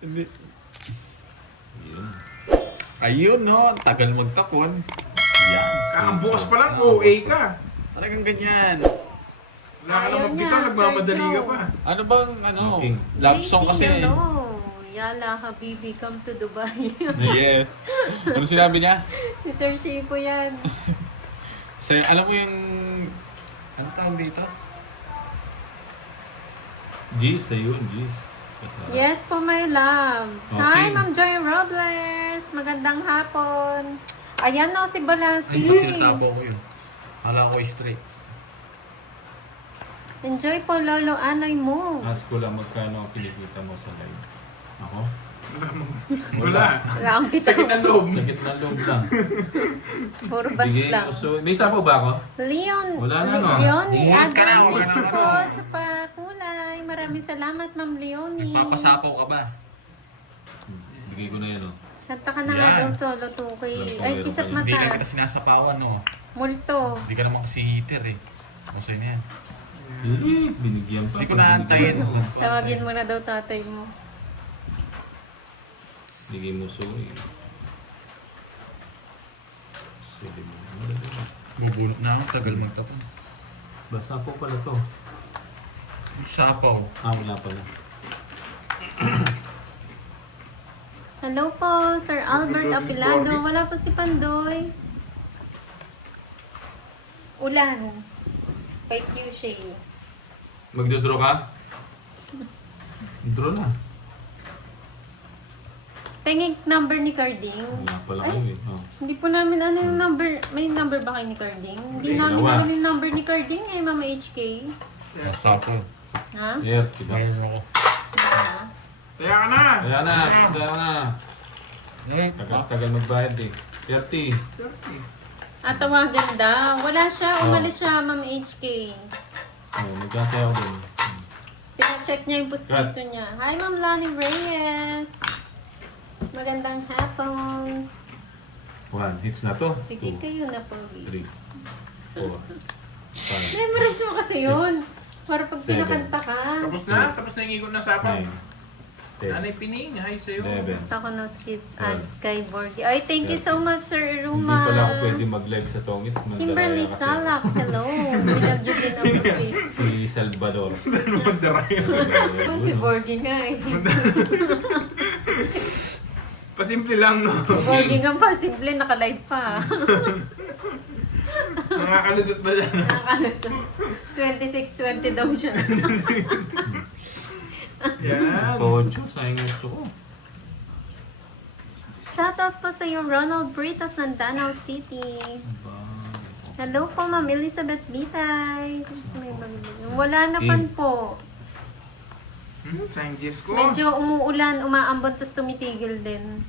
Hindi. Ayun, no? Tagal magtapon. Yan. Bukas pa lang, OA ka. Talagang ganyan. Wala ka Ayaw naman niya, bitaw, nagmamadali Sir ka Joe. pa. Ano bang, ano? Okay. Love song kasi. Hello. Yala Habibi, come to Dubai. Yeah. Ano sinabi niya? Si Sir Shay po yan. So, alam mo yung... Ano tawag dito? Gis, ayun, Gis. Kasama. Yes po, my love. Okay. Hi, Ma'am Joy Robles. Magandang hapon. Ayan o, si Balasi. Ayun, sinasabo ko yun. Hala ko straight. Enjoy po, Lolo Anoy mo. Ask ko lang magkano ang kinikita mo sa live. Ako? Wala. Wala ang bitaw. Sakit ang loob. Sakit na loob lang. Puro bash Bigay lang. mo. So, may sabaw ba ako? Leon, Wala na, no? Leonie Huwag ka na, Adam, huwag ka thank na, you po ano. sa pakulay. Maraming salamat, Ma'am Leonie. Papasapaw ka ba? Bigay ko na yan, oh. Kanta ka na nga Yan. daw solo 2K. Walang Ay, pawero kisap pa yun. Hindi na mata. kita sinasapawan, no? Multo. Hindi ka naman kasi heater, eh. Kasi na yan. Binigyan pa. Hindi ko naantayin. Tawagin mo na daw tatay mo. Bigay mo so, eh. Sige mo. Bubunot na ako, tagal magtapon. Basta po pala to. Sapaw. Ah, wala pala. Hello po, Sir Albert Apilado. Wala po si Pandoy. Ulan. Kay Q-Shay. Magdodraw ka? Draw na. Penging number ni Carding. Wala pala Ay, kayo, eh. Oh. hindi po namin ano yung number. May number ba kayo ni Carding? Hindi Hindi, namin dalawa. ano yung number ni Carding eh, Mama HK. Sapaw. Ha? Yeah, tigas. Ayaw mo ko. Ha? Kaya ka na. Ayan na, ayan na. Tagal magbayad eh. 30. 30. At tawagan daw. Wala siya. Umalis siya, Ma'am HK. Oh, nagkatay ako din. Pina-check niya yung pustiso niya. Hi, Ma'am Lani Reyes. Magandang hapon. 1. Hits na to. Sige 2, kayo na po. 3, 4, 5, Memorize mo kasi yun. Para pag 7. pinakanta ka. Tapos na yung ikot na sapaw. 9, 10, Nanay Pining, hi sa'yo. 11. Basta ko no skip at Skyboard. Ay, thank you so much, Sir Hindi Iruma. pala ako pwede mag-live sa Tongits. Kimberly Mandaraya kasi. Salak, hello. Binagyo din ako sa Facebook. Si Salvador. Si Borgie nga eh. Pasimple lang, no? Borgie nga pa, simple, nakalive pa. Nakakalusot ba dyan? Nakakalusot. 26-20 daw siya. Yan. Pocho, sayang gusto ko. Shoutout po sa iyo, Ronald Britas ng Danau City. Hello po, Ma'am Elizabeth Bitay. Wala na pan po. Sayang Diyos ko. Medyo umuulan, umaambon, tapos tumitigil din.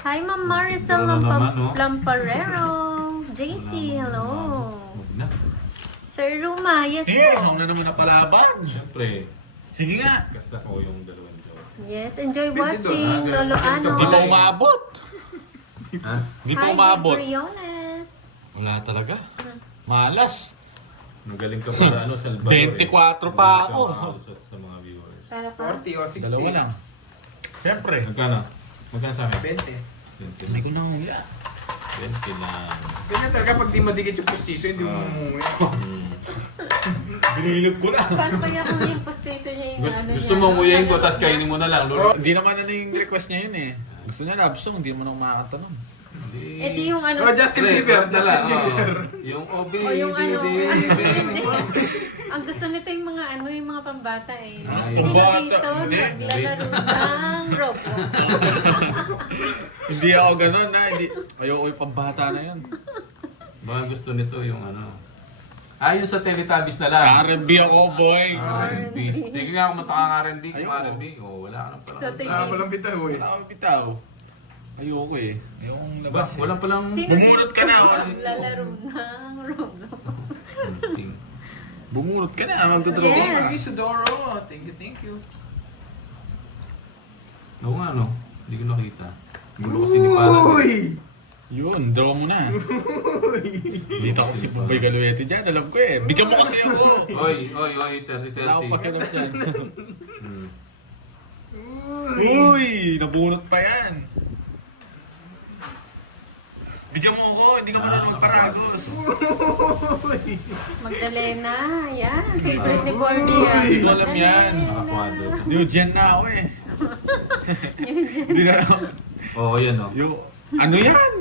Hi, Ma'am Maricel Wala naman, no? Lamparero. JC, hello. Huwag na. Sir Ruma, yes Eh, po. ako na naman napalaban. Siyempre, Sige nga. kasta ko yung dalawang joke. Yes, enjoy watching, Lolo Ano. Hindi pa umabot. Ha? Hindi pa Hi, umabot. Briones. Wala talaga. Malas. Magaling ka pala, ano, Salvador. 24 pa Magaling ako. ka makausap sa mga viewers. Para pa? 40 o 60. Dalawa lang. Siyempre. Magkano? Magkano sa amin? 20. 20 Hindi na. ko na hula. 20 na. Ganyan talaga pag di madikit yung pustiso, hindi mo mumuwi. Binilip ko na. Paano kaya kung yung postation niya yung ano Gusto niya? mo nguyain ko, tapos kainin mo na lang. Lolo. Hindi naman ano yung request niya yun eh. Gusto niya love song, hindi mo na kumakanta nun. Eh di yung ano. Oh, Justin Bieber. na lang. Justin Bieber. Yung OB, O yung ano. baby. Ang gusto nito yung mga ano, yung mga pambata eh. Ah, Sino pambata, dito hindi. naglalaro ng Roblox? Hindi ako ganun na. Hindi. Ayoko yung pambata na yun. Baka gusto nito yung ano. Ah, yung sa Teletubbies na lang. R&B ako, boy. R&B. Sige nga, kumanta ka ng R&B. Kung Ayoko. R&B, oh, wala ka nang Sa palang. TV. Walang bitaw eh. Wala akong bitaw. Ayoko eh. Ayokong Ba, labas eh. wala palang... Sino Bumunot ka na, dito wala. naglalaro ng Roblox? Bumunot ka na, magdodroga Yes. ka. Thank you, Isidoro. Thank you, thank you. Oo nga, no? Hindi ko nakita. Gulo kasi ni Parang. Uy! Yun, draw mo na. Dito ako si Pumbay Galuete dyan, alam ko eh. Bigyan mo kasi ako. Oy, 30, 30. Wala akong pakialam dyan. nabunot pa yan. Bigyan mo ako, hindi ka marunong magparagos. Magdalena, yan. Favorite ni Bordy yan. Hindi ko alam yan. Nakakwado. New gen na ako eh. Hindi na ako. Oo, yan o. Ano yan?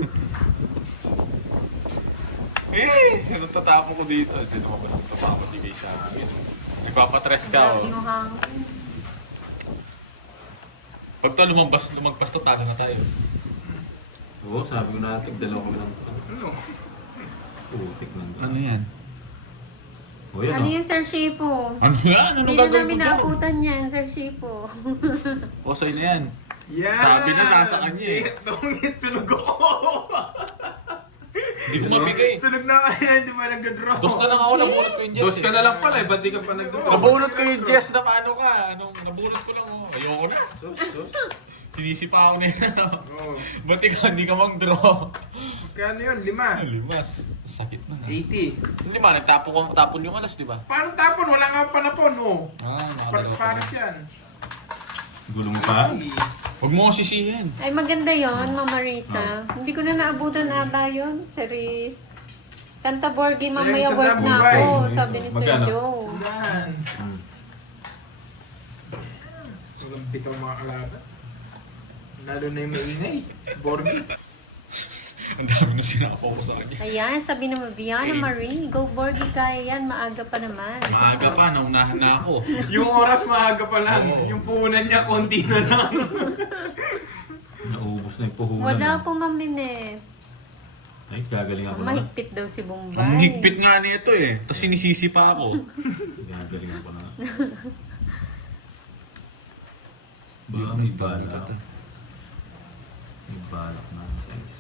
Ano tatapon ko dito? Sino ka ba sa papatigay sa akin? Nagpapatres ka Grabe oh. yung hangin. Pag ito lumagpas to, taga na tayo. Oo, sabi ko na, tigdalaw ko lang. Ano? Putik lang. Ano yan? Oo, yan Ano o. yun, Sir Shipo? Ano yan? Ano Hindi na gagawin namin mo dyan? naabutan yan, Sir Shipo. O, sa'yo na yan. Yan! Sabi na, nasa kanya eh. Tungit, sunog ako! Hindi ko mabigay. Sunog na kayo, hindi pa nag-draw. Dos na lang ako, nabunot ko yung Jess Dos ka eh. na lang pala eh, ba't di ka pa nag-draw? Nabunot ko yung Jess na paano ka. Nabunot ko lang oh. Ayoko na. Dos. Sinisipa ako na yun. Oo. Ba't hindi ka mag-draw? Kano yun? 5? Limas. Sakit na nga. 80. Hindi ba, tapon yung alas, di ba? Paano tapon? Wala nga panapon, oh. Paras. Paras yan. Gulo mo pa? Ay. Huwag mo ko sisihin. Ay, maganda yon, Mama Risa. Hindi ko na naabutan ata yun, Charis. Kanta Borgie, mamaya Ayun, work sa na Bombay. ako, sabi ni Sir Magkano? Joe. Yan. Hmm. Magambit ang mga alaga. Lalo na yung maingay. Si Borgie. Ang dami na sinapaw ko sa kanya. Ayan, sabi naman, Viana Marie, go Borgie kaya yan, maaga pa naman. Maaga pa, naunahan na ako. Yung oras maaga pa lang. Oo. Yung puhunan niya, konti na lang. Naubos na yung puhunan. Wala mo. po, Ma'am Minette. Ay, gagaling ako na. Mahigpit daw si Bombay. Ang higpit nga nito eh. Tapos sinisisi pa ako. Gagaling ako na. Ba, may balak. May balak na ang size.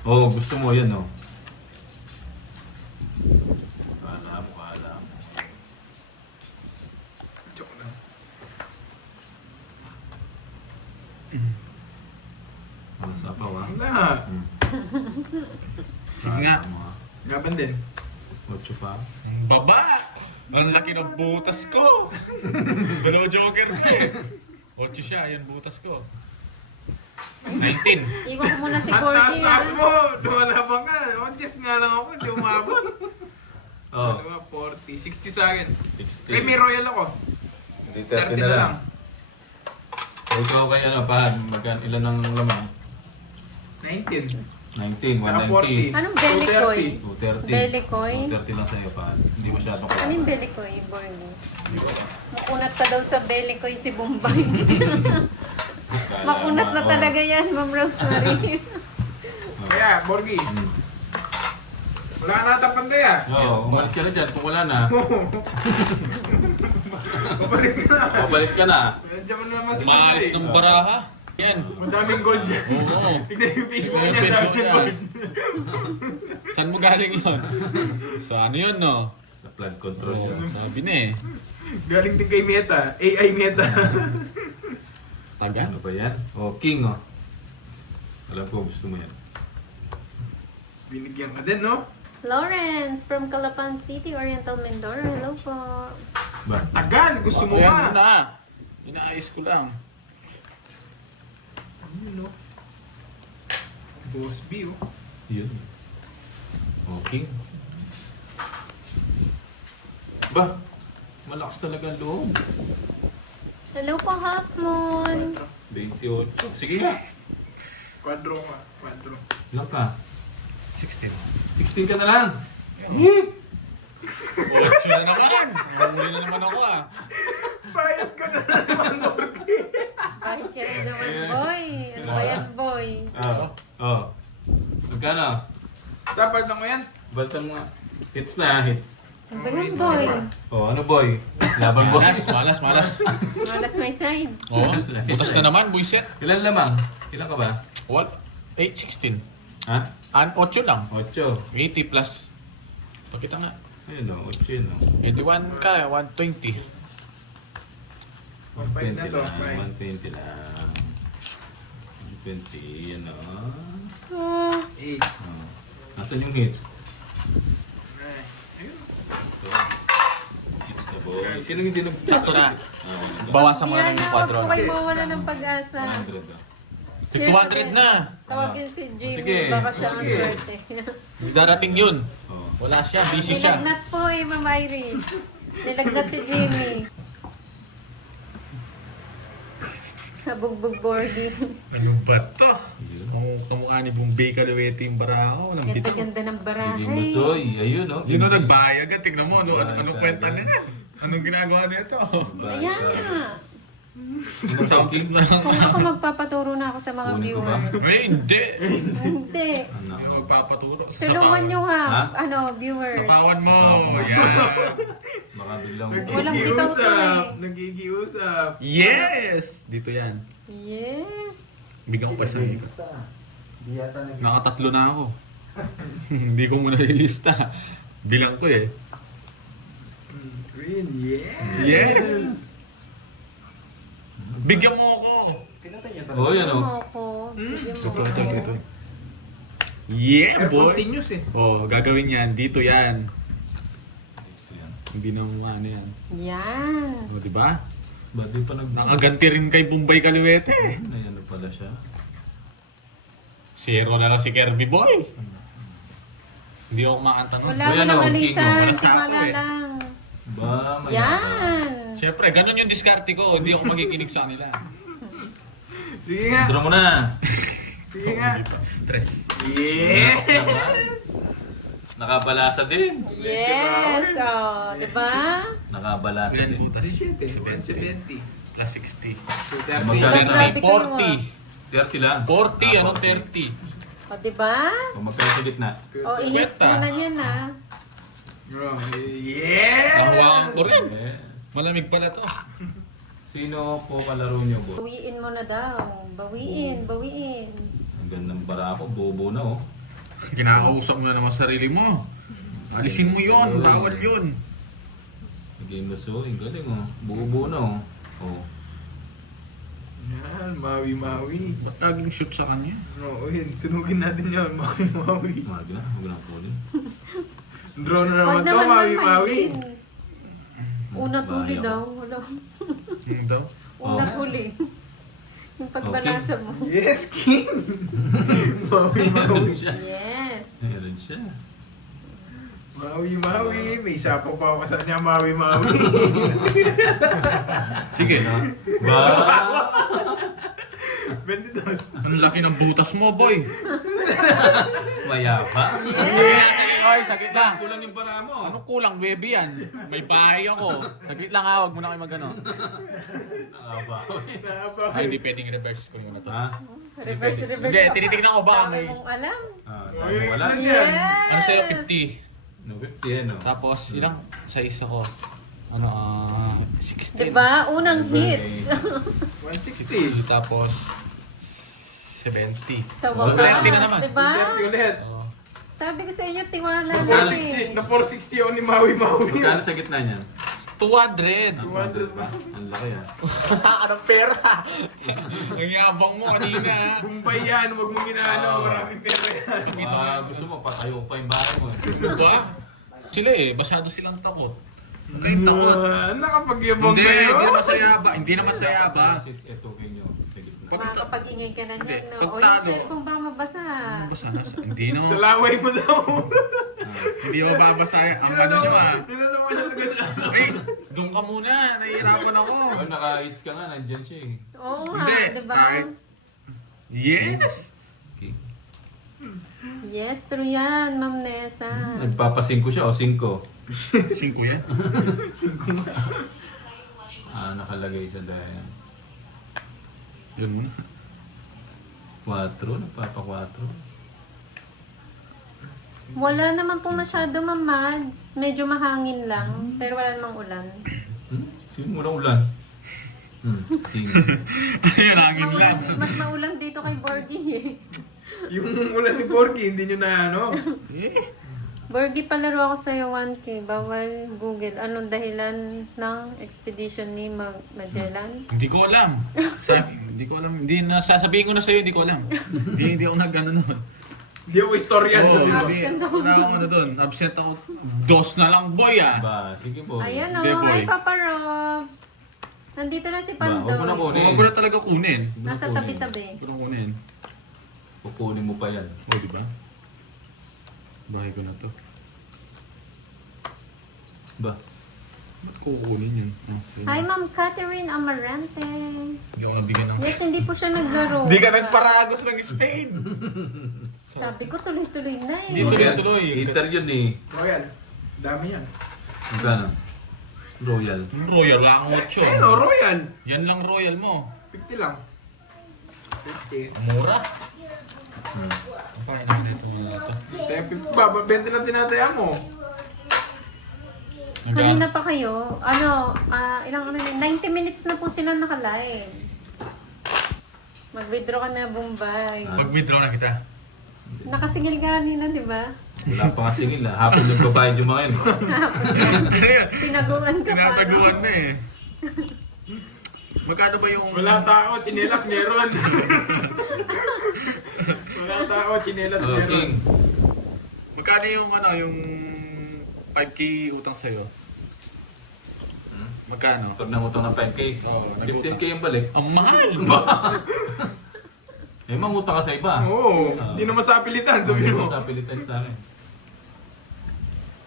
Oo, gusto mo yan, no? Kala mo. Joke lang. Ang sapaw, ha? Wala. Hmm. Sige nga. Gaban din. 8 pa. Ang baba! Ang laki ng butas ko! Dalawa joker ko eh. 8 siya, yan butas ko. 19. Iwan ko muna si Ang Borgie. taas-taas ah. mo! Dumalabang ka. Just nga lang ako, hindi umabot. Oh, Dalawa, 40. 60 sa akin. 60. Eh, may royal ako. Hindi 30 na lang. Ikaw kay ano pa, ilan ang laman? 19. 19, Saka 190. 40. Anong Belicoy? 230. Belicoy? 230 lang sa'yo pa. Hindi masyadong kaya. Ano yung Belicoy, Borgie? Makunat pa daw sa Belicoy si Bombay. Makunat na talaga yan, Ma'am Rosemary. Kaya, Borgie. Wala na ata panday ah. Oo, umalis ka na dyan kung wala na. Babalik ka na. Babalik ka na. Nandiyan mo naman si Maalis panday. ng baraha. Yan. Madaming gold dyan. Oo. Tignan yung Facebook Yung niya. Facebook daming niya. gold. Saan mo galing yun? Sa ano yun, no? Sa flood control Oo, yun. sabi na eh. Galing din kay Meta. AI Meta. Taga? Ano ba yan? Oh, King oh. Alam ko gusto mo yan. Binigyan ka din, no? Lawrence from Calapan City, Oriental Mindoro. Hello po. Ba? Tagal! Gusto mo Ayan ba? mo na. Inaayos ko lang. Ano, no? Boss B, oh. Yun. Oh, King. Ba? Malakas talaga ang loob. Hello po, Half Moon. 28. Sige nga. Quadro ka. Quadro. Ilan ka? 16. 16 ka na lang. Watch na naman. Huli na naman ako ah. Bayad ka na naman, Borgie. Kahit ka rin naman, boy. Ano ba yan, boy? Oh. Magkano? Sapal na ko yan. Baltan mo nga. Hits na, hits. Ano ba yan, boy? Oh, ano boy? Laban boy. Malas. Malas my side. Oo. Butas na naman, buisit. Ilan lamang? Ilan ka ba? What? 8, 16. Ha? 8 lang. 8. 80 plus. Pakita nga. Ayun o, 8 yun o. 81 ka, 120. 1.5 na 120 to. lang, 120 lang. 120, yan o. 8. Oh. Nasaan yung hits? Ayun. Ito. Hits na boy. Sino hindi nag... Sakto na. Ah, Bawasan mo na Yan ng na, 4. huwag po kayo mawala ng pag-asa. 100 ah. Tig 200 na. Tawagin si Jimmy, Sige. baka siya ang Sige. swerte. Darating yun. Oh. Wala siya, busy siya. Nilagnat po eh, Ma'am Irene. Nilagnat si Jimmy. Sa bugbog boarding. Ano ba to? Kamukha ni Bombay Caluete yung barako. Walang bitaw. Ganda-ganda ng barahay. Hindi mo soy. Ayun, no? Yun o, nagbayag. Tignan mo, anong Bayag. kwenta niya? Anong ginagawa nito? Ayan nga. Sakit na lang. Kung ako magpapaturo na ako sa mga Kunin ko ba? viewers. Ay, hindi. Hindi. Ano? Hindi magpapaturo. Tulungan nyo nga, Ha? viewers. Sapawan mo. Yan. Baka biglang... Walang bitaw to eh. Nagigiusap. Yes! Dito yan. Yes. Bigyan ko pa sa iyo. Di yata Nakatatlo na ako. Hindi ko muna nilista. Bilang ko eh. Green, yes! Yes! Bigyan mo ako. Oh, yan, Ano oh. ako? Bigyan mo Ito, ako. ito. Yeah, Air boy! continuous eh. Oh, gagawin yan. Dito yan. Hindi na ano yan. Yan. O, diba? Ba't di pa nag... Nakaganti rin kay Bombay Caluete. Ay, ano pala siya? 0 na lang si Kirby Boy. Hindi ako makanta nun. Wala Uy, mo ano, nang King, alisan. wala sa Simala ako eh. lang. Ba, mayabang. Yan. Siyempre, ganun yung diskarte ko. Hindi ako magiginig sa kanila. Sige nga. Draw mo na. Sige nga. Tres. Yes! Nakabalasa din. Yes. Oh, diba? Nakabalasa Yan, din. butas. 170. Plus 60. So, Magkano? 30, Grabe kayo, 40. 30 lang. 40, anong 40? 30? O, diba? Kung magkano sa gitna. O, i-hits mo na yan, ah. Bro, yes! Nahuwakan ko rin. Yes. Malamig pala to. Sino po kalaro niyo, boy? Bawiin mo na daw. Bawiin, bawiin. Ang gandang barako, bobo na, oh. Kinakausap mo na naman sarili mo. Alisin mo yon, bawal yun. Game mo so, ang galing, oh. Bobo na, oh. Oh. Yan, mawi-mawi. Ba't laging shoot sa kanya? Bro, yun, sunugin natin yan, mawi-mawi. Huwag na kunin. Draw na Huwag naman to, naman mawi-mawi. mamayin. Una tuli Bayaw. daw. Wala. Yung daw? Una Oh. tuli. Yung pagbalasa mo. Yes, King! Mawi-mawi. Yes. Meron siya. Mawi-mawi. May isa pa pa sa niya, mawi-mawi. Sige. Ba? 22. Ang laki ng butas mo, boy. Mayaba. Ay, saglit lang. Kulang yung bara mo. Anong kulang, baby yan? May bahay ako. Saglit lang ha, huwag mo na kayo magano. Nakaba. Ay, hindi pwedeng reverse ko muna to. Ha? Reverse. Hindi, tinitignan ko baka may... Dami mong alam. Ah, tama, wala. Yes. Ano sa'yo, 50. No, 50 no? Tapos, ilang size ako? Ano, 16. Diba? Unang hits. 160. Tapos, 70. Sa Oh, wakas. 30 na naman. Diba? 30 ulit. Oh. Sabi ko sa inyo, tiwala Na lang 460 eh. na 460 ako ni Mawi-mawi. Magkano sa gitna niyan? 200. 200 ba? Ang laki ah. Anong pera? Ang yabang mo kanina. Bombay yan, huwag mong ginano. Maraming pera yan. Ah, gusto mo, patayo pa yung bahay mo. Ano ba? Sila eh, basado silang takot. Kayo takot. Nakapagyabang Hindi, kayo. hindi naman sa yaba. Hindi naman sa yaba. Ito kayo nyo. Sa gitna. Makakapag-ingay ka na Hindi, niyan, no? pag O yung talo. cellphone baka mabasa. Basa na. Hindi naman. Sa laway mo daw. Hindi mo babasa ang ano nyo ah. Nilalawa na agad siya. Ay, doon ka muna. Nahihirapan ako. Oh, naka-hits ka nga, nandyan siya eh. Oo nga, Hindi, diba? kahit... Yes! Okay. Yes, true yan, Ma'am Nessa. Nagpapasingko siya o 5? 5 yan. Ah, nakalagay sa dahil. Yun muna. 4, nagpapa-4. Wala naman po masyado, Ma'am Mads. Medyo mahangin lang, pero wala namang ulan. Sino mo na ulan? Tingin. Ayun, hangin lang. Mas maulan dito kay Borgie eh. Yung ulan ni Borgie, hindi nyo na ano. Borgie, palaro ako sa'yo 1K. Bawal Google. Anong dahilan ng expedition ni Magellan? Hindi ko alam. Hindi ko alam. Hindi, nasasabihin ko na sa'yo, hindi ko alam. Hindi ako nag-ano nun. Hindi ako istoryan. Oo, sabi mo. hindi. Absent ako. Wala akong ano dun. Absent ako. Dos na lang, boy ah. Ba, sige po. Ayan o, Okay, boy. hi Papa Rob. Nandito na si Ba, huwag mo na Pandoy. kunin. Huwag ko na talaga kunin. Nasa Kunin. tabi-tabi. Huwag ko na kunin. Kukunin mo pa yan. O, di ba? Bahay ko na to. Ba? Ba't kukunin yun? Oh, yun. Hi Ma'am Catherine Amarante. Hindi ako nabigyan ng... Yes, hindi po siya naglaro. Hindi ka nagparagos ng spade! Sabi ko tuloy-tuloy na eh. Hindi tuloy-tuloy. Heater yun eh. Royal. Dami yan. Magkano? Royal. Yung Royal, wala akong 8. Ayun o, Royal. Yan lang Royal mo. 50 lang. 50. Mura. Hmm. Paano naman ito mga ito? Tayo 50 ba? 20 lang tinataya mo. Kanina pa kayo, ilang 90 minutes na po sila nakalive. Mag-withdraw ka na, Bombay. Pag-withdraw na kita. Nakasingil ka kanina, di ba? Wala pa nga singil na. Hapon yung babayad yung mga yun. Tinaguan ka pa. Tinataguan na eh. Magkano ba yung... Wala tao, chinelas meron. Wala tao, chinelas Oh, meron. King. Magkano yung ano, yung 5K utang sa'yo? Magkano? Pag nangutang ng 5K, Oo, 15K yung balik. Ang mahal! Eh, mangutang ka sa iba. Oo, hindi naman sa pilitan, sabi Hindi mo. mo sa pilitan sa amin.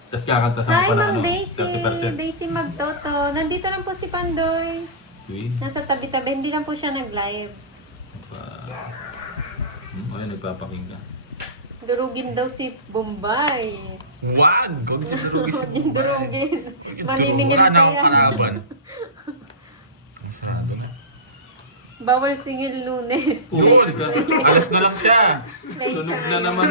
Tapos kakanta sa Hi, pa na Ma'am ano, Daisy. 30%. Daisy Magtoto. Nandito lang po si Pandoy. Sweet. Nasa tabi-tabi. Hindi lang po siya nag-live. Ayun, nagpapaking ka. Durugin daw si Bombay. Wag! Huwag niyo durugin Huwag yung durugin. Ito, Maniningil wala pa na akong yan. kalaban. Ang sarado na. Bawal singil Lunes. Yun! Alas na lang siya. Sunog na naman.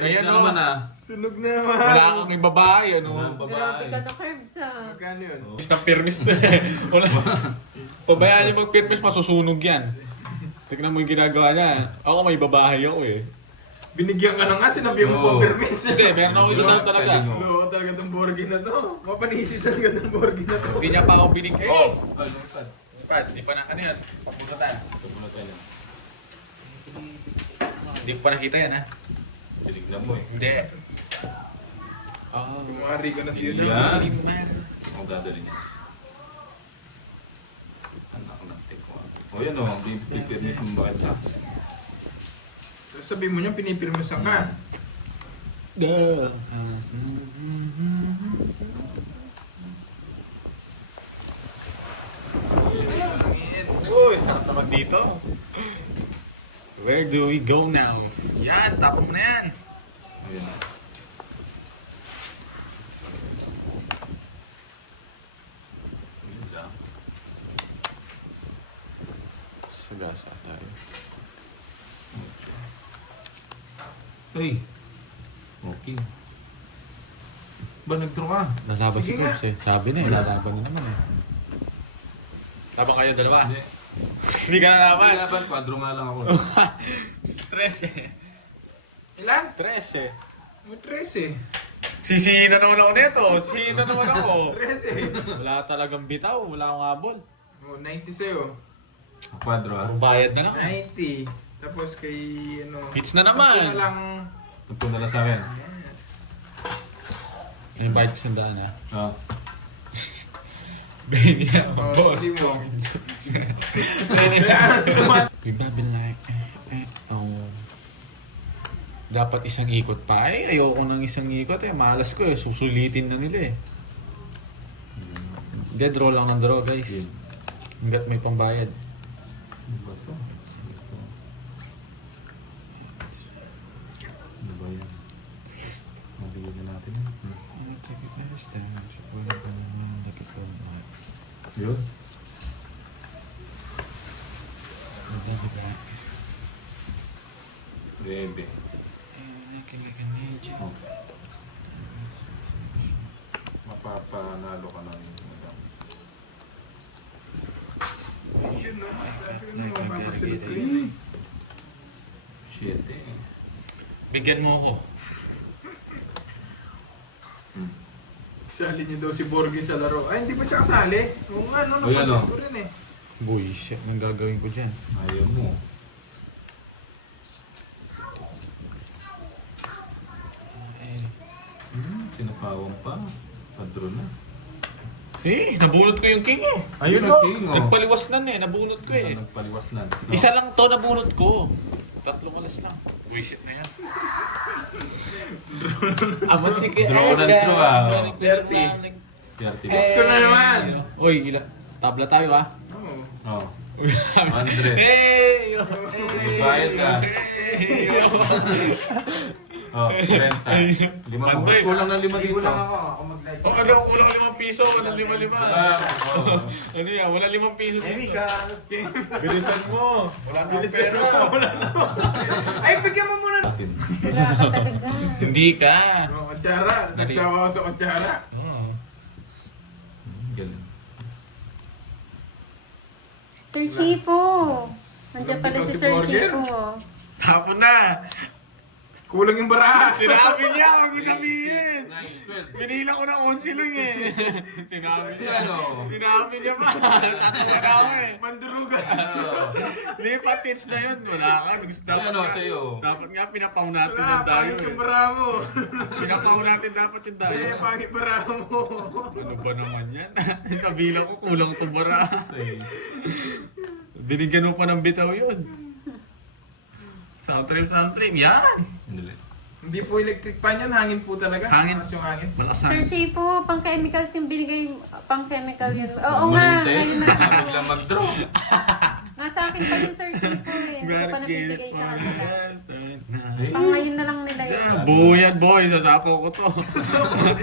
Ayan na o. naman ah. Sunog na naman. Wala kang ibabae, ano? Mga Grabe babae. ka na, Curbs ah. Magkano yun? Basta permis to eh. Wala. Pabayaan niyo mag-permis, masusunog yan. Tignan mo yung ginagawa niya. Ako may babae ako eh. Binigyan ka na nga, sinabi mo Oo. pa permis. Hindi, meron ako ito Yun, talaga. pwede mo. Oo, talaga itong Borgi na to. Mapanisi talaga itong Borgi na to. Hindi niya pa ako binigyan. Oh! Ay, lumipad. Pat, di pa na, ano yan? Papunta tayo. Sumunod tayo. Hindi ko pa nakita yan ha. Tinignan mo eh. Hindi. Oh. Kumari ka na dito. Yan. Hindi mo man. Ang dadali niya. Anak ng teko. O yan o, pipirmis mo bakit ha? Sabi mo niya, pinipirmisan ka. Duh. Uy, sarap naman dito. Where do we go now? Yan, tapong na yan. Ayan na. Yun lang. Sagasa tayo. Hey! Okay. Ba, nag-draw ka? Nalaban Sige si Corbs eh. Sabi na eh, lalaban na naman eh. Laban kayo dalawa? Hindi. Hindi ka nalaban. Laban, kwadro nga lang ako. Stress eh. Ilan? Stress eh. May 13. Sisihin na naman ako nito. Sisihin na naman ako. 13. Wala talagang bitaw. Wala akong habol. Oh, 90 sa'yo. Kwadro ah. Bayad na lang. 90. Tapos kay, ano... Hits na naman. 10 na lang. Nagpunta na sa akin. Yes. Yung bike ko sandaan ha. Oh. Baby, Oh, boss. hindi mo. We've been like, dapat isang ikot pa. Ay, ayoko ng isang ikot eh. Malas ko eh. Susulitin na nila eh. Dead roll lang ng draw guys. Hanggat may pambayad. Ano ba ito? Ano ba yan? Mabigyan na natin yan. Yun. Bebe. Oh. Mapapanalo ka na rin. Madam. Yun na. Sabi ko na, mapapasalit ko yun eh. Shit eh. Bigyan mo ako. Sali niyo daw si Borgi sa laro. Ay, hindi pa siya kasali. Oo nga, no? Uy, ano? Napansin ko rin eh. Boy, shit. Anong gagawin ko dyan? Ayaw mo. Pawang pa. Padro na. Nabunot ko yung king eh. Ayun ang king, oh. Nagpaliwas na nabunot ko eh. Nagpaliwas na. No. Isa lang to nabunot ko. 3 alas lang. Wisit na yan. Amat si Kaya. Draw na draw, ah. 30. 30. Let's go na naman. Uy, gila. Tabla tayo ah. Oh. Oh. 100. Hey! Bayad ka. Oh, 30. 5. Pandoy. Kulang ng 5 dito. Kulang ako. Ako mag-live. Oh, ano, kulang 5 piso. Walang 5. Oh. Ano yan? Wala 5 piso dito. Chemical. Bilisan mo. Wala kang Bilisan pera. mo. Wala na. Ay, bigyan mo muna. Wala ka talaga. Hindi ka. Oh, kutsara. Nagsawa ko sa kutsara. Galing. Sir Chipo. Nandiyan pala si Sir Burger. Chipo. Tapon na. Kulang yung baraha. Sinabi niya, huwag mo sabihin. 9, 12. Pinila ko na 11 lang eh. Sinabi niya. Ano? Sinabi niya pa. Tatawa na ako eh. Mandurugas. Lipat tits na yun. Wala ka. Gusto Ano dapat sa'yo? Dapat nga pinapaw natin Wala, yung dayo pangit yung eh. baraha mo. Pinapaw natin dapat yung dayo. Eh, pangit baraha mo. Ano ba naman yan? Nabila ko kulang to bara. Binigyan mo pa ng bitaw yun. Sound trip, yan. Hindi po electric fan yan, hangin po talaga. Hangin. Malakas yung hangin. Sir Malasan. Chipo, pang-chemicals yung binigay. Pang-chemical yun. Oo nga. Ngayon na lang. Biglang mag-draw. Nasa akin pa yung Sir Chipo eh. Hindi ko pa nabibigay sa kanila. Pang ngayon na lang nila yun. Buyan boy, sasapaw ko to.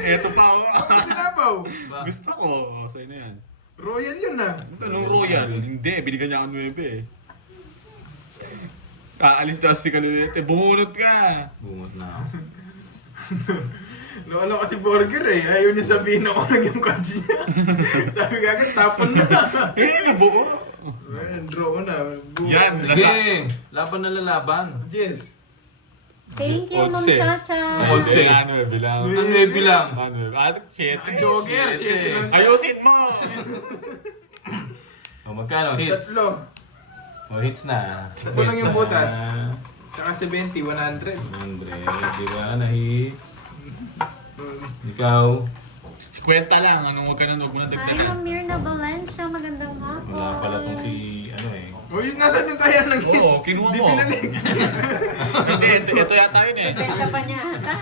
Eto pa ako. Sinabaw. Gusto ko. Sa'yo na yan. Royal yun ah. Anong royal? Hindi, binigyan niya ako 9 eh. Aalis daw si Kaluwete. Bumunot ka. Bumot na ako. Lolo kasi burger eh. Ayaw niya sabihin ako lang yung kanji niya. Sabi ka agad, tapon na. Nabuo. Ayan, draw ko na. Yan, Sige! Laban na lalaban. Jess. Thank you, Ma'am Otse. Chacha. Otse. Ano eh, bilang. Ano yung bilang? Ano eh, 7. Jogger. Siete. Ayusin mo! O magkano? Hits? Tatlo. O hits na. Kulang yung Hits na. butas. Tsaka 70, 100. 100. Di ba? Na hits. Ikaw? 50 lang. Ano huwag ka na, huwag mo na Hi, dagdagan. Ma'am Mirna Valencia. Magandang hapon. Wala pala tong si ano eh. O yun, nasaan yung kaya ng hits? Oo, kinuha Di mo. pinalig. Hindi, ito yata yun eh. Benta pa niya ata.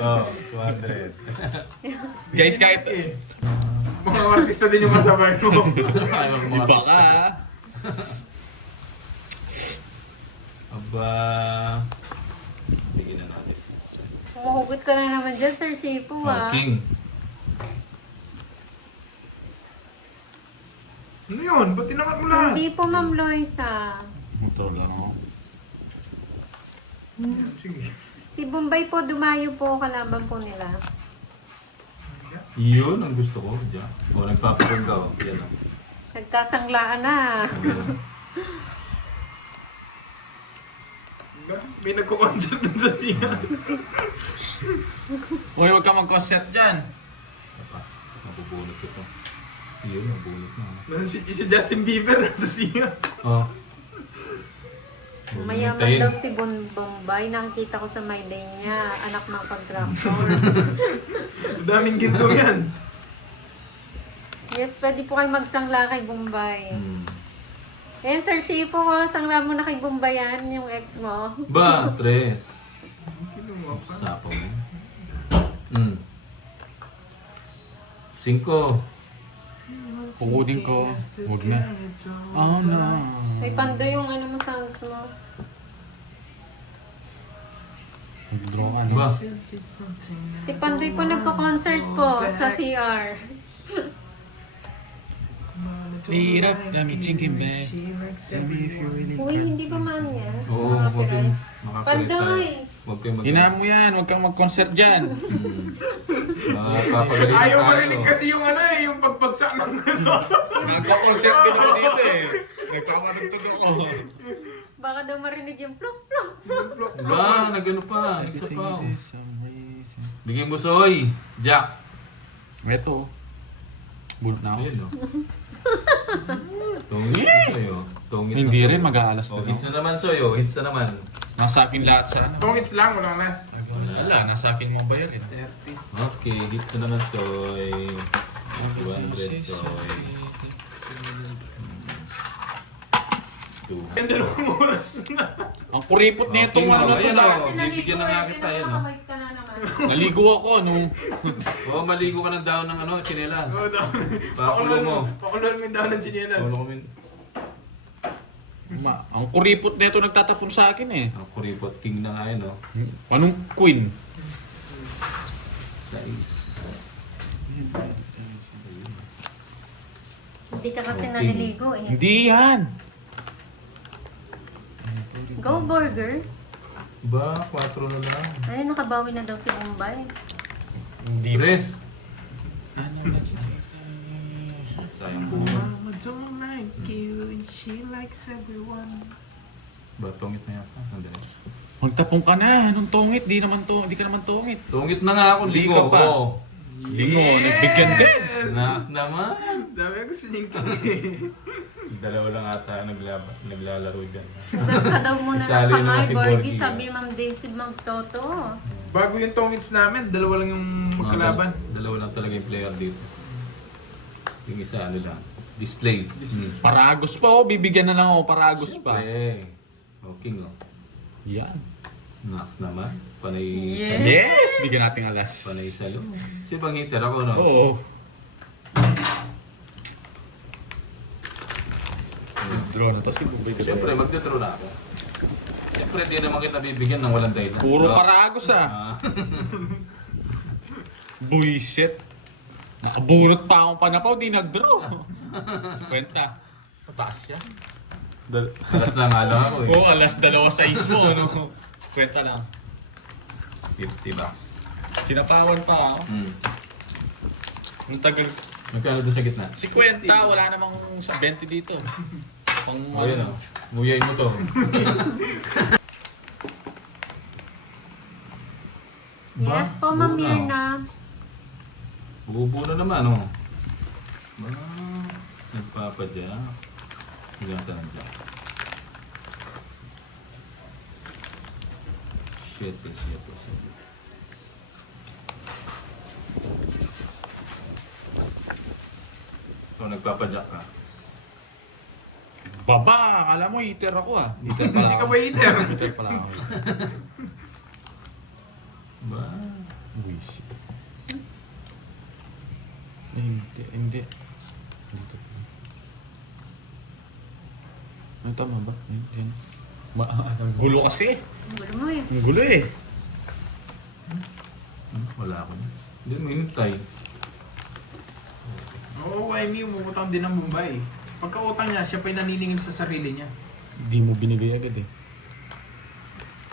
Oh, 200. Guys, kahit... Mga artista din yung kasabay mo. Iba ka ah. Aba. Bigyan na natin. Mahugot ka na naman dyan, Sir Chipo ah. King. Ano yun? Ba't tinakat mo lahat? Hindi po, Ma'am Loisa. Ito lang oh. Sige. Si Bombay po, dumayo po, kalaban po nila. Iyon ang gusto ko. Diyan. O, nagpaparoon ka. O. Yan o. Nagkasanglaan na. Diba? May nagko-concert dun sa siya. Uy, huwag ka mag-concert dyan. Mapupulot ko to. Iyon, mapupulot na. Si Justin Bieber nasa siya. Oh. Mayaman daw si Bombay. Nakikita ko sa my day niya. Anak ng contractor. Daming ginto yan. Yes, pwede po kayo magsangla kay Bombay. Ayan, Sir Chipo, sangla mo na kay Bombay yan, yung ex mo. Ba, 3. Kinuha pa. Sapaw mo. 5. Kukunin ko. Huwag na. Oh no. May pando yung ano mo, sounds mo. Draw ka na. Ba? Si Pandoy po nagko-concert po sa CR. Lead up, let me thinking back. Uy, hindi ba man yan? Oo, Mga huwag kayong Pinas. makakulit Pandoy! tayo. Huwag kayong Hinaan mo yan, huwag kang mag-concert dyan. Makakapagaling Ayaw tayo. marinig kasi yung ano eh, yung pagbagsak ng ano. Nagka-concert din ako dito eh. Nagpapanagtog ako. Baka daw marinig yung plok, plok, plok. Ba, nagano pa. Isa pa. Bigyan mo soy. Jack. Ito. Bunot na ako. Ayun, no? Tungit na sa'yo. Tungit na Hindi sa'yo. rin, mag-aalas Oh, din hits ako. na naman sa'yo. Hits na naman. Nasa akin lahat sa ano. Tungits lang, walang last. Wala. Wala, nasa akin mo bayarin. 30. Okay, hits na naman Toy. 200 Toy. 200. Ang dalawang oras na. Ang kuripot na itong Okay, ano na ayan, to. oh. Kasi naligo bibigyan na nga kita, yan, oh. Nakakabait ka na naman. Naligo ako, ano. Oo, maligo ka ng daon ng ano, chinelas. Oo, daw. Pakulo mo. Pakulo mo yung daw ng chinelas. Pakulo kami. Ang kuripot na ito nagtatapon sa akin eh. Ang kuripot king na nga yun, oh. Anong queen? Nice. Hindi ka kasi Okay. naliligo eh. Hindi yan. Go Burger. Ba, 4 na lang. Ay, nakabawi na daw si Bombay. Hindi. Tres. Ano Sayang po. Mama don't like you and she likes everyone. Ba, tungit na yata. Sandali. Magtapong ka na. Anong tungit? Di ka naman tungit. Tungit na nga ako, Hindi ligo ka pa. ko. Lingo, nagbigyan din. Nas naman. Sabi ko gusto niyang king. Dalawa lang ata naglalaro dyan. Hugas ka daw muna ng Isali naman kamay, si Borgie. Borgie, Sabi ni Ma'am Daisy Magtoto. Bago yung tongits namin, dalawa lang yung magkalaban. Dalawa lang talaga yung player dito. Yung isa, ano lang. Display. Paragos pa oh. Bibigyan na lang ako. Paragos pa. Play. Oh, king oh. Yan. Nax naman. Panay Yeah. Yes! Bigyan natin alas. Panay salo. Si bang hitter ako, no? Oo. Draw na to si Bubay. Siyempre, magdetro na ako. Siyempre, di naman kita bibigyan ng walang dahilan. Puro Diba? paragos ah. Ah. Buisit. Nakabunot pa akong panapaw, di nag-draw. 50. Pataas siya. Alas na nga lang ako eh. Oo, alas 2.6 mo, ano? 50 lang. 50 bucks. Sinapawan pa ako. Ang tagal. Magkano doon sa gitna? 50, wala namang sa 20 dito. Pang O yun o. Nguyay mo to. Yes po, Ma'am Mirna. Bubo na naman o. Ba, nagpapadya. Gata na dyan. Shit. So, nagpapadya ka. Baba! Akala mo, heater ako ah. Heater pala Hindi ka ako. ba hitter? Heater pala ako. Ba, Buisit. Hindi. Dito. Ano tama ba? Yan. Ang gulo kasi. Ang gulo mo eh. Ang gulo eh. wala ako. Hindi mo inintay. Oo, YMU, umutang din ng Mumbai. Pagka-utang niya, siya pa yung naniningil sa sarili niya. Hindi mo binigay agad eh.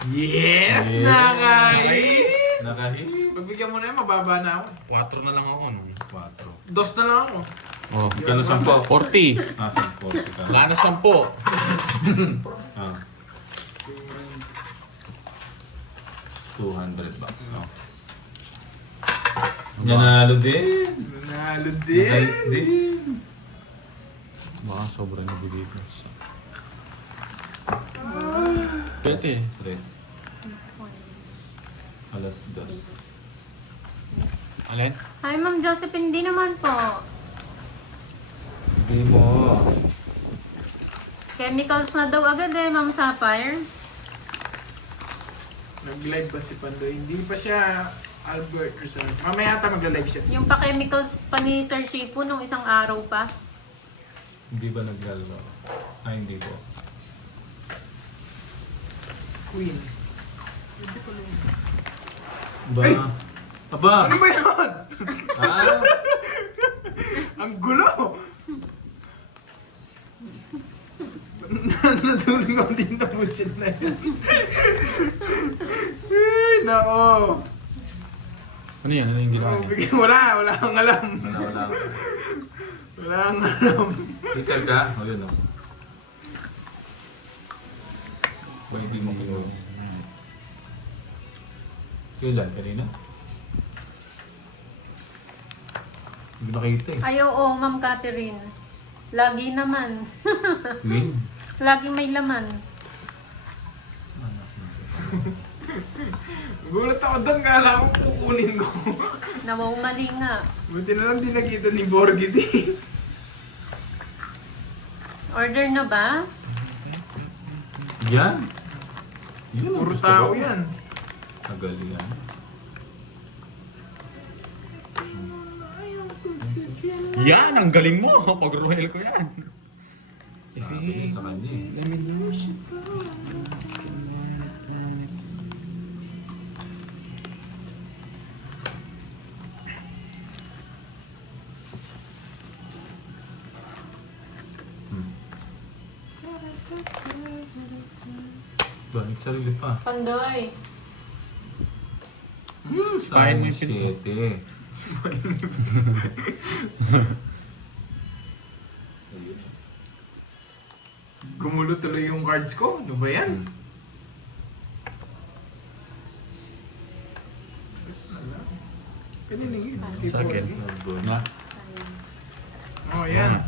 Yes! Yes! Nakahit! Nakahit. Pagbigyan mo na yun, mababa na ako. 4 na lang ako. No? 4. Dos na lang ako. Oh. Kano 10? 40. Ah, 40 ka. Wala na 10. Ah. 200 bucks. Oh. Nanalo din. Nanalo din! Nakahits din. Baka sobrang nabigay ko. Pwede. Tres. Alas 2. Alin? Hi, Ma'am Josephine. Hindi naman po. Hindi mo. Chemicals na daw agad eh, Ma'am Sapphire. Nag-live ba si Pandoy? Hindi pa siya Albert or something. Mamaya ata mag-live siya. Yung pa-chemicals pa ni Sir Shifu nung isang araw pa. Hindi ba naglalaro? Ay, hindi po. Queen. Ba? Aba! Ano ba yun? Ah! Ang gulo! Natulog ako din na pusit na yun. Ay, nako. Ano yan? Ano yung ginawa Oh, niya? wala akong alam. Wala. Wala akong alam. Hitter ka? O yun o. Ba hindi mo kinuha? Kailan? Kanina? Hindi nakita eh. Ay, oo, Ma'am Catherine. Lagi naman. Queen? Lagi may laman. Gulat ako doon, kala ko kukunin ko. Namumali nga. Buti na lang di nakita ni Borgie di. Order na ba? Yan. Yan ang Puro gusto tao ko. yan. Kagalingan. Yan, ang galing mo. Pag-royal ko yan. Sabi niya sa kanya eh. Balik sarili pa. Pandoy. Spahin mo yung Sayang pinto. 7. Ayun. Gumulo tuloy yung cards ko. Ano ba yan? Basta na lang. Kanina yun. Skip Sa akin. Borgie. Na? Oh, yan.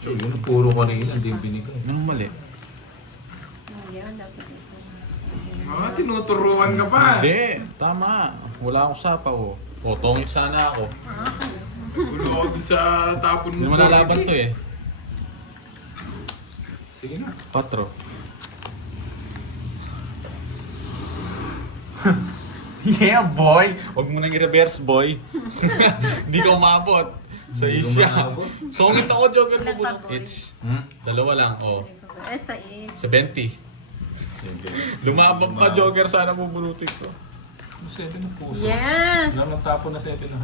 Yun, puro kanina, hindi binigay. Anong mali? Yan, dapat ito. Ah, tinuturuan ka pa. Hindi, tama. Wala akong sapaw. O, tongit sana ako. Gulo ako dun sa tapon Hindi mo. mo nalaban to eh. Sige na. 4. Yeah, boy! Huwag mo nang i-reverse, boy. Hindi ka umabot. Sa Hindi ko isya. maabot. Songit ako, Joker Ilan ko pa, bunot. boy? It's Hmm? dalawa lang, oh. Sa is. 70. Lumabang pa, Joker. Sana bubunutin ko. 7 na puso. Yes! Naman tapo na 7 na.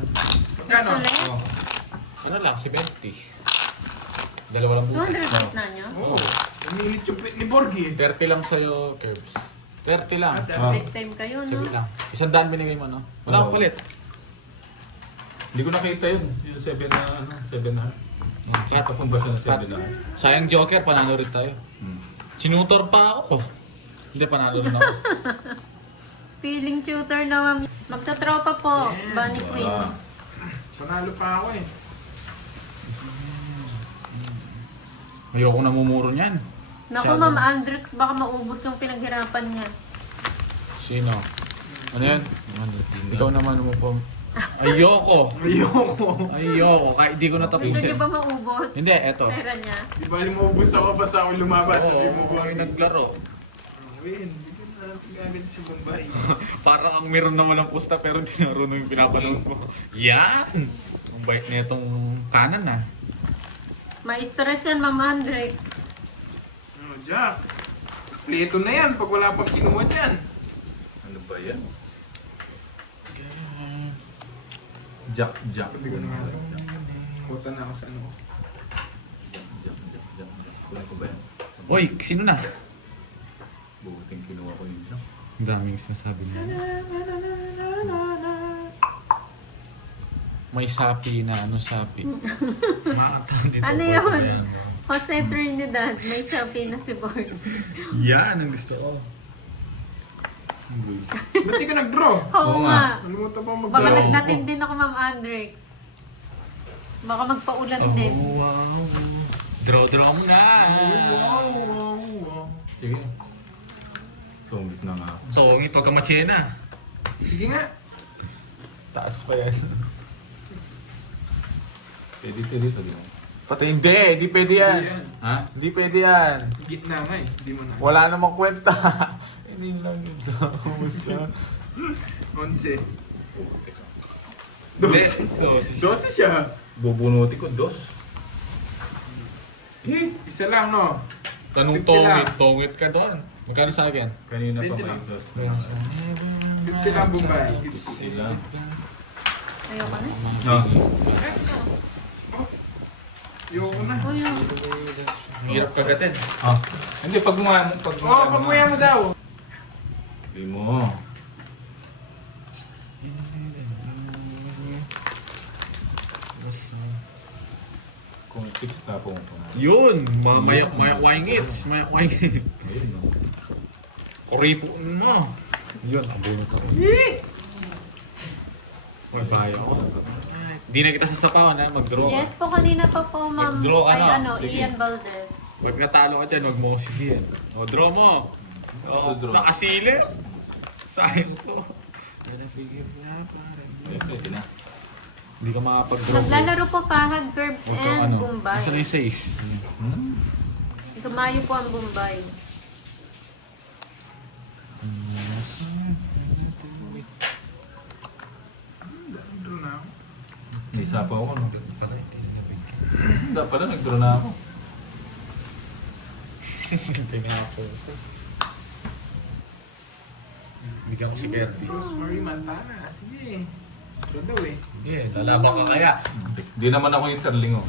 Kano? Excellent. Oh. Ano lang, 70. Dalawa lang butas. 200 na niya. Oo. Umilit yung pit ni Borgie. 30 lang sa'yo, Curbs. 30 lang. Ah. Big time kayo, no? Sabi lang. 100 binigay mo, no? Wala Oo. akong palit. Hindi ko nakita yun. Yung 7 na, 7 na. Tapos ba siya na 7 na? Sayang Joker, panalo rin tayo. Hmm. Sinutor pa ako. Hindi, panalo rin ako. Feeling tutor na, ma'am. Magtatropa po, Bunny Queen. Ah. Panalo pa ako eh. Ayoko namumuro niyan. Naku, Masyado. Ma'am Andrix, baka maubos yung pinaghirapan niya. Sino? Ano yan? Ikaw naman mo po. Ayoko! Ayoko. Ayoko! Kahit di ko Gusto natapusin. niyo ba maubos? Hindi, eto. Pera niya. Di ba maubos ako basta ako lumaban? Sabi mo Oo, ko. kami naglaro. Win, bigyan na natin gamit si Bombay. Parang ang meron na walang pusta pero di naroon yung pinapanood mo. Yan! Ang bait na itong kanan ah. Ma-stress yan, Ma'am Andrix. Oh, Jack. Pleto na yan pag wala pang kinuha dyan. Ano ba yan? Jack. Hindi ko na Kota na ako sa ano. Jack. Kulang ko ba yan? Oy, sino na? Buting kinuha ko yung Jack. Ang daming sinasabi niya. May sapi na ano sapi. Ano yun? Jose Trinidad, may sabi na si Borg. Yan ang gusto ko. Ba't di ka nag-draw? Oo nga. Nalimutan pa Baka mag-draw. nagdating din ako, Ma'am Andrix. Baka magpaulan din. wow. Draw na! Wow. Sige. Sumit na nga ako. Tongit, huwag kang matsena. Sige nga. Taas pa yan. Pwede ito din. Pati hindi pwede yan. Hindi yan. Ha? Hindi pwede yan. Gitna nga eh. Hindi mo na. Wala namang kwenta. Hindi lang ito. Basta. 11. Hindi. 12. 12 siya. Bubunuti ko, 2. Isa lang no. Tanong 50 lang. tongit ka doon. Magkano sa akin? Kanina pa 20 may lang. 2. 50 lang Bombay. Sila. Ayoko na. No. Ayoko na. Uy, oh. Ang hirap kagatin. Ah. Hindi, pag Oo, pagmuya mo daw. Sabi mo. Kung fix na po ko na. Yun! Mayak wangits. Mayak wangits. Ayun, no? Kuripo mo. Yun, ang bunot ako. Magbayo ako. Di na kita sasapawan ha, mag-draw ka. Yes po, kanina pa po, Ma'am. Mag-draw ka Ay, na. ano, Sige. Ian Valdez. Pag natalo ka dyan, huwag mo ko sisiyan. O, draw mo. O, Draw. nakasili. Sayang ko. Pinapigil na pare. Pwede na. Hindi ka makapag-draw. Maglalaro po Fahad, Curbs Ito, and ano? Bombay. Asa na yung 6? Tumayo po ang Bombay. Draw na ako. May isa pa ako, no? Hindi pala, nag-draw na ako. Pinako. Bigyan ko si Kirby. Rosemary Montana. Sige. Ito daw eh. Sige, lalaban ka kaya. Hindi naman ako interling, oh.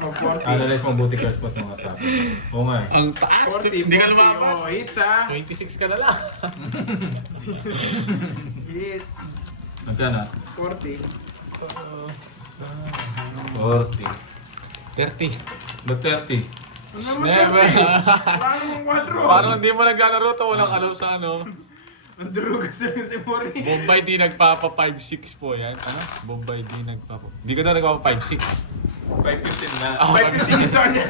Oh, 40. Analyze mabuti ka spot mga tao. Oo nga eh. Ang taas! 40, Hindi ka 40. lumaban. Oh, hits ah. 26 ka na lang. Hits. Magkana? 40. 40. 30. Ba't 30? Ano Never. Parang mong quadro. Parang hindi mo naglalaro to, walang alam sa ano. Ang draw kasi si Mori. Bombay di nagpapa 5-6 po yan. Ano? Bombay di nagpapa... Di ka na nagpapa 5-6. 515 na. 515 yung sa kanya.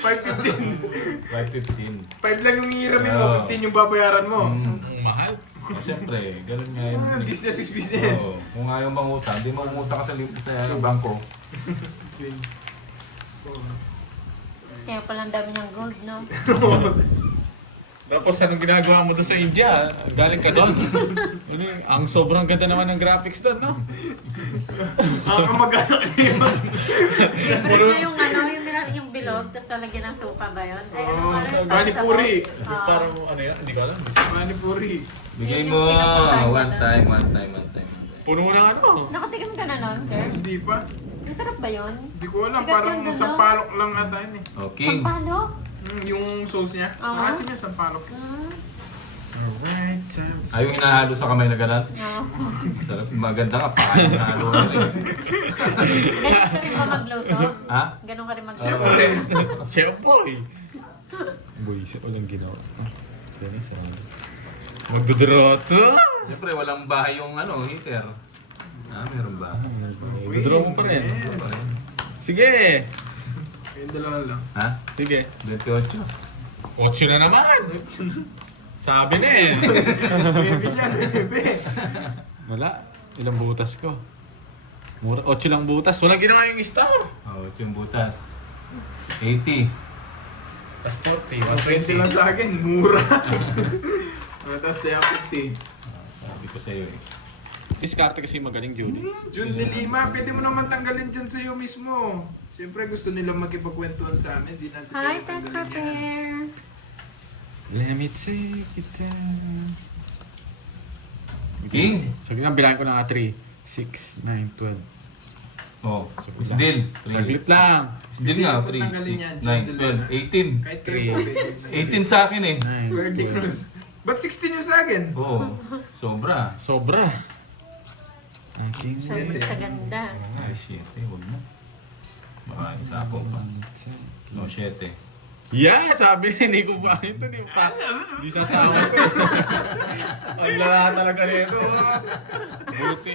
515. 515. 5 lang yung hihiramin mo. 15 yung babayaran mo. Mahal. Oh, siyempre, ganun nga yun. Business is business. Oo. Kung ayaw mangutang, di mangutang ka sa bangko. Kaya pala ang dami niyang gold, no? Tapos anong ginagawa mo doon sa India? Galing ka doon. Ang sobrang ganda naman ng graphics doon, no? Ang kamag-anak niyo. Puro yung ano, yung bilog, tapos talagyan ng suka ba yun? Ay, ano pa rin? Panipuri. Parang ano yan? Hindi ko alam. Manipuri. Bigay Yun mo yung pinapakain one nila. time, one time, one time. Puno mo ng ano? Nakatikim ka na nun, Kerb? Hindi pa. Masarap ba yun? Hindi ko alam. Sigat Parang yun dun, no? sampalok lang ata yun eh. Okay. Pampalo? Yung sauce niya. Oo. Kasi niya sampalok. Alright. Ayaw hinahalo sa kamay na gano'n. No. Sarap, maganda nga, pakain yung halo na rin. Ganun ka rin ba magluto? Ha? Ganun ka rin magluto? Siyempre. Chef boy! Boy, siya walang ginawa. Sana sa magdodraw to? Siyempre, walang bahay yung heater. Meron ba? Magdodraw mo pa rin. Yes. Sige! Yung dalawa lang. Ha? Sige. 28. 8 na naman! Sabi na eh. Baby siya, baby. Wala. Ilang butas ko. Mura. 8 lang butas. Walang ginawa yung star. Oh, 8 yung butas. 80. Tapos 20 lang sa akin. Mura. Tapos tayo 50. Sabi ko sa'yo eh. Diskarte kasi magaling, Judy. Jun de Lima, pwede mo naman tanggalin dyan sa'yo mismo. Siyempre gusto nila makipagkwentuhan sa amin. Di natin Hi, kaya test tanggalin yan. repair. Let me take it down. King? So, bilangin ko na nga 3, 6, 9, 12. Oh, Isdil. Saglit lang. Isdil nga, 3, Tanggalin yan, 6, 9, 12, 18. Kahit kayo po, baby. 18 sa akin eh. 9, Verdi Cruz. Ba't 16 yung sa akin? Oo, sobra. Sobra. Aking Siyempre sa ganda. Ay, 7, huwag mo. Baka isa ako pa. No, 7. Yeah, sabi niya, hindi ko ba ito, di pa. Di sasama ko. Ang lala talaga nito. Buti.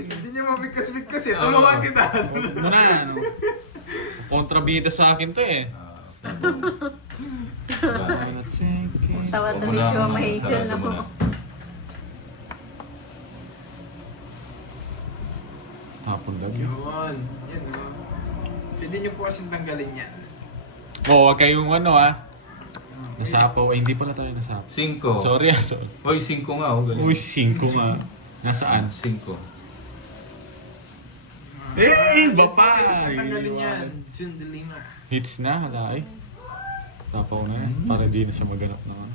Hindi niya mabigkas-bigkas eh. Tulungan kita. Huwag mo na, ano. Kontrabida sa akin to eh. Tawa tuloy siya mahazel na po. Tapon daw. Yun. Yan o. Pwede niyo po kasing tanggalin yan. Oo, wag kayong ano nasapaw. Ay, hindi pala tayo nasapaw. 5. Sorry sorry. Hoy, 5 nga. Oh, galing. Uy, 5 nga. Nasaan? 5. Eh, iba pa! Tanggalin yan. Jun de Lima. Hits na, halay. Sapaw na yan. Para di na siya maganap naman.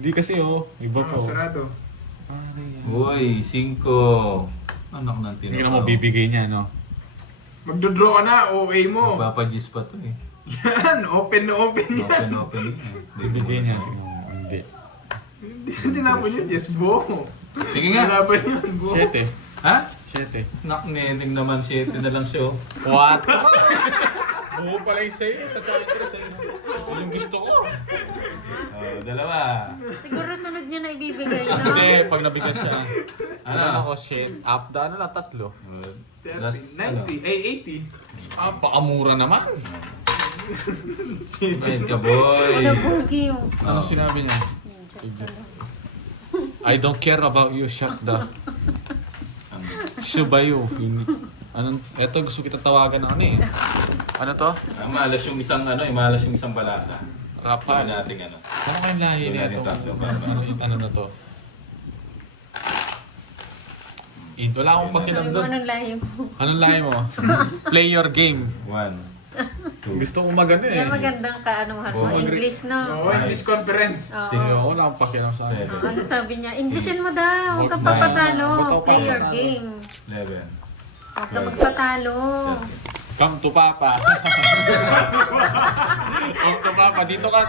Hindi kasi iba pa Sarado. Pare yan. Uy, 5. Anak ng Hindi na mo bibigay niya, no? Magdodraw ka na. OA mo. Papagis pa to eh. Yan. Open na open yan. Open. Bibigay niya. Hindi. Hindi sa tinapon yun. Yes, bo. Sige nga. Tinapon yun, bo. 7. Ha? 7. Naknending naman 7 na lang siya oh. What? Buo pala yung sa'yo. Sa China sa'yo. Yung gusto ko. Oh, 2. Siguro sunod niya na ibibigay, no? Hindi, pag nabigas siya. Ano? Ako, shit. Up down na lang, 3. 30, 90, ay 80. Ah, baka mura naman. Bayad ka boy. Ano, Bugi? Ano sinabi niya? I don't care about you, shut the... Subayo. Anong, eto gusto kita tawagan ng ano eh. Ano to? Malas yung isang malas yung isang balasa. Rapal. Tingnan natin ano. Ano kayong lahi Tingnan nito? natin tatlo. Ano na to? Wala akong pakialam Sabi mo, doon. anong lahi mo? Anong lahi mo? Play your game. 1, 2, Gusto ko magano eh. Yan magandang ka, Oh, English, no? Oo, English conference. Oo. Sige, wala akong pakialam sa akin. 7, Ano sabi niya? Englishin mo daw. Huwag ka Huwag papatalo. na. Play your Huwag ka game. 11. Huwag ka magpatalo. Come to Papa. Come to Papa. Dito ka.